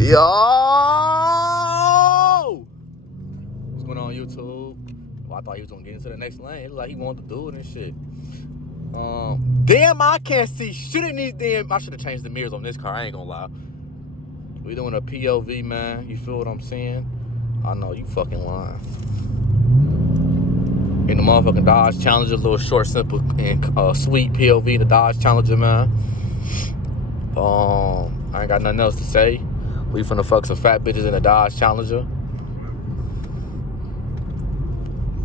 Yo! What's going on YouTube? Well, I thought he was gonna get into the next lane. It looked like he wanted to do it and shit. Damn, I can't see shit in these damn. I should have changed the mirrors on this car. I ain't gonna lie. We doing a POV, man. You feel what I'm saying? I know you fucking lying. In the motherfucking Dodge Challenger, little short, simple, and sweet POV. The Dodge Challenger, man. I ain't got nothing else to say. We finna fuck some fat bitches in the Dodge Challenger.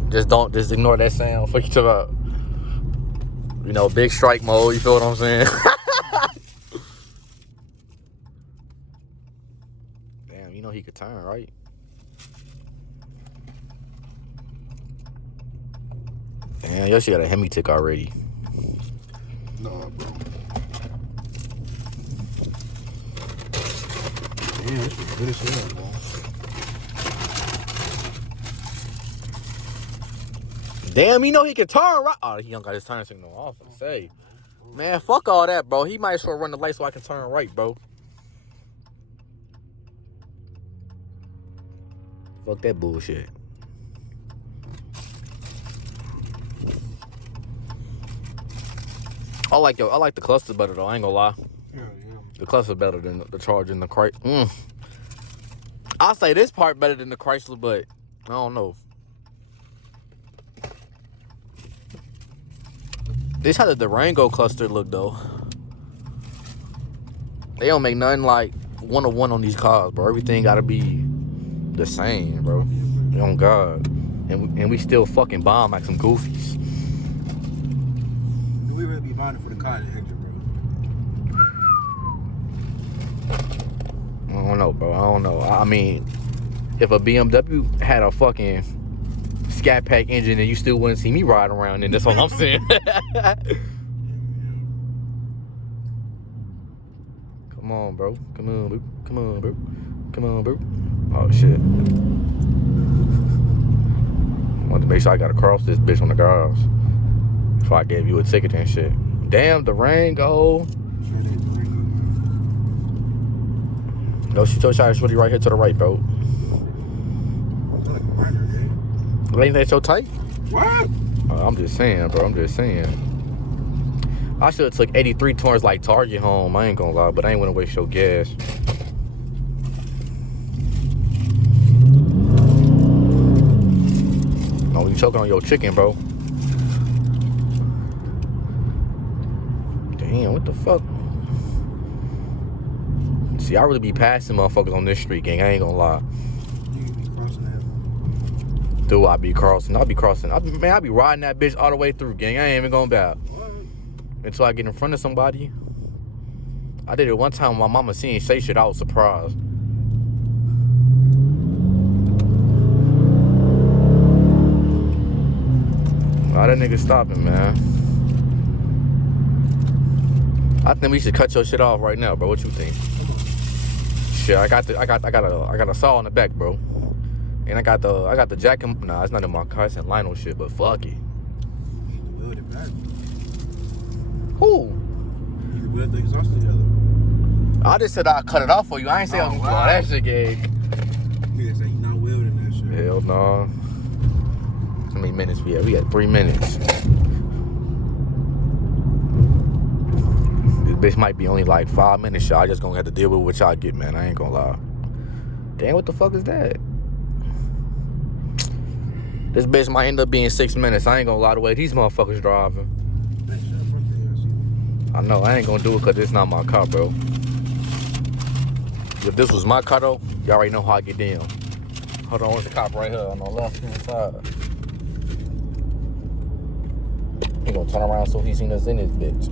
Just ignore that sound. Fuck you talking about. You know, big strike mode. You feel what I'm saying? Damn, you know he could turn, right? Damn, your shit got a Hemi tick already. Nah, bro. Damn, this was good as hell, bro. Damn, you know he can turn, right? Oh, he don't got his turn signal off. I say, man, fuck all that, bro. He might as well run the light so I can turn right, bro. Fuck that bullshit. I like the cluster better though. I ain't gonna lie. Yeah. The cluster better than the Charger and the Chrysler. I'll say this part better than the Chrysler, but I don't know. This how the Durango cluster look though. They don't make nothing like 101 on these cars, bro. Everything gotta be the same, bro. Oh God. And we still fucking bomb like some goofies. We really be buying it for the car and extra, bro. I don't know, bro. I don't know. I mean, if a BMW had a fucking Scat Pack engine and you still wouldn't see me riding around, then that's all I'm saying. Come on, bro. Come on, bro. Come on, bro. Come on, bro. Oh, shit. I want to make sure I got to cross this bitch on the guards before I gave you a ticket and shit. Damn, Durango. No, she told you it's really right here to the right, bro. Ain't that your type? What? I'm just saying, bro. I'm just saying. I should have took 83 towards like Target home. I ain't gonna lie, but I ain't wanna waste your gas. No, you choking on your chicken, bro. Damn, what the fuck? See, I really be passing motherfuckers on this street, gang. I ain't gonna lie. Do I be crossing? I'll be crossing. I be riding that bitch all the way through, gang. I ain't even gonna bow. Until I get in front of somebody. I did it one time when my mama seen say shit. I was surprised. Why that nigga stopping, man? I think we should cut your shit off right now, bro. What you think? Shit, I got a saw on the back, bro. And I got the jacket. Nah, it's not in my car. It's in Lionel shit, but fuck it. Who? You can weld the exhaust together. I just said I'd cut it off for you. I ain't say I was gonna do all that shit, gang. You didn't say you not welding that shit. Hell no. How many minutes we had? We had 3 minutes. This bitch might be only like 5 minutes, y'all. I just gonna have to deal with what y'all get, man. I ain't gonna lie. Damn, what the fuck is that? This bitch might end up being 6 minutes. I ain't gonna lie the way these motherfuckers driving. I know, I ain't gonna do it because it's not my car, bro. If this was my car, though, y'all already know how I get down. Hold on, there's a cop right here on the left-hand side. He gonna turn around so he seen us in this bitch.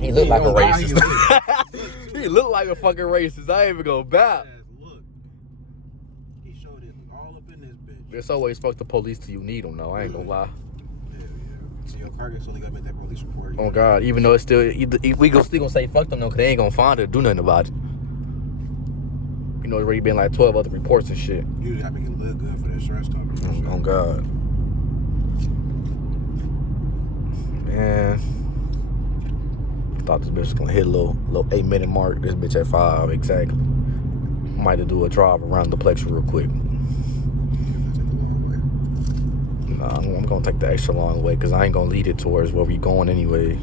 He look like a racist. He look like a fucking racist. I ain't even gonna bow. He showed it all up in this bitch. It's always fuck the police till you need them, though. I ain't gonna lie. So your car gets, so they gotta make that police report. Oh God, even though it's still, we still gonna say fuck them though, cause they ain't gonna find it, do nothing about it. You know, there's already been like 12 other reports and shit. Usually I make it look good for the insurance company. Oh God. Man. Thought this bitch was gonna hit a little 8-minute mark. This bitch at 5, exactly. might have do a drive around the Plex real quick. Nah, I'm gonna take the extra long way because I ain't gonna lead it towards where we going anyway.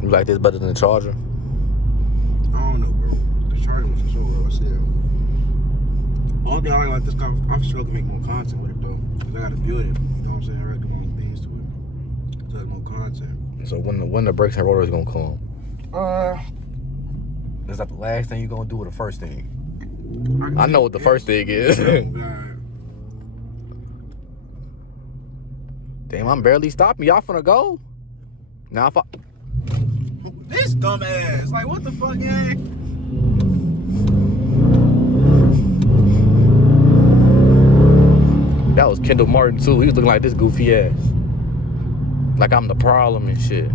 You like this better than the Charger? I don't know, bro. The Charger was so well still. Only thing I like this car, I'm sure I can make more content with it though. Cause I gotta build it. You know what I'm saying? I gotta do more things to it. So there's more content. So when the brakes and rotors gonna come? Is that the last thing you gonna do or the first thing? I know what the first thing is. Oh, God. Damn, I'm barely stopping. Y'all finna go? Now if I... This dumbass. Like, what the fuck, gang? That was Kendall Martin too. He was looking like this goofy ass. Like I'm the problem and shit.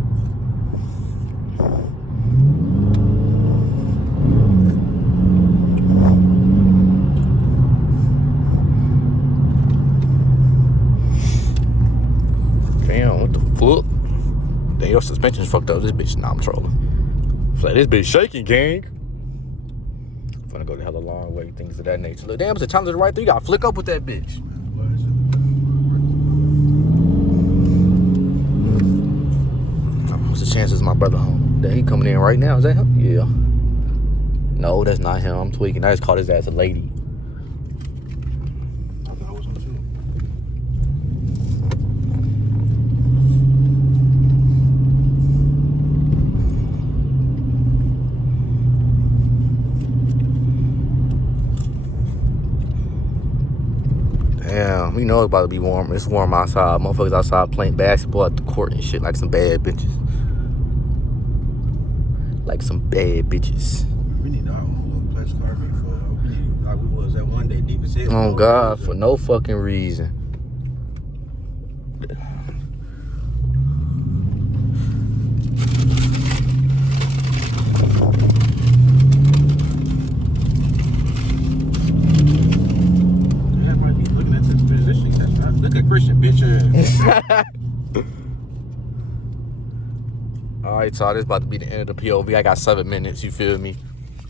Damn, what the fuck? Damn, your suspension's fucked up. This bitch, nah, I'm trolling. Like, this bitch shaking, gang. I'm finna go the hella long way, things of that nature. Look, damn, it's a Challenger right there. You gotta flick up with that bitch. What's the chances my brother home? That he coming in right now? Is that him? Yeah. No, that's not him. I'm tweaking. I just called his ass a lady. I thought I was on too. Damn, you know it's about to be warm. It's warm outside. Motherfuckers outside playing basketball at the court and shit like some bad bitches. Like some bad bitches. We need our own little Plex car before. We need, like we was that one day deep as hell. Oh God, for no fucking reason. Dad might be looking at this position. That's right. Look at Christian, bitch ass. All right, so this is about to be the end of the POV. I got 7 minutes. You feel me?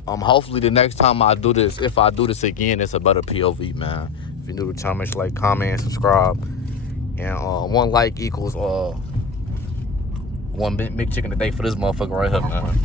Hopefully the next time I do this, if I do this again, it's a better POV, man. If you're new to the channel, make sure like, comment, subscribe, and 1 like equals 1 big chicken a day for this motherfucker right here, man.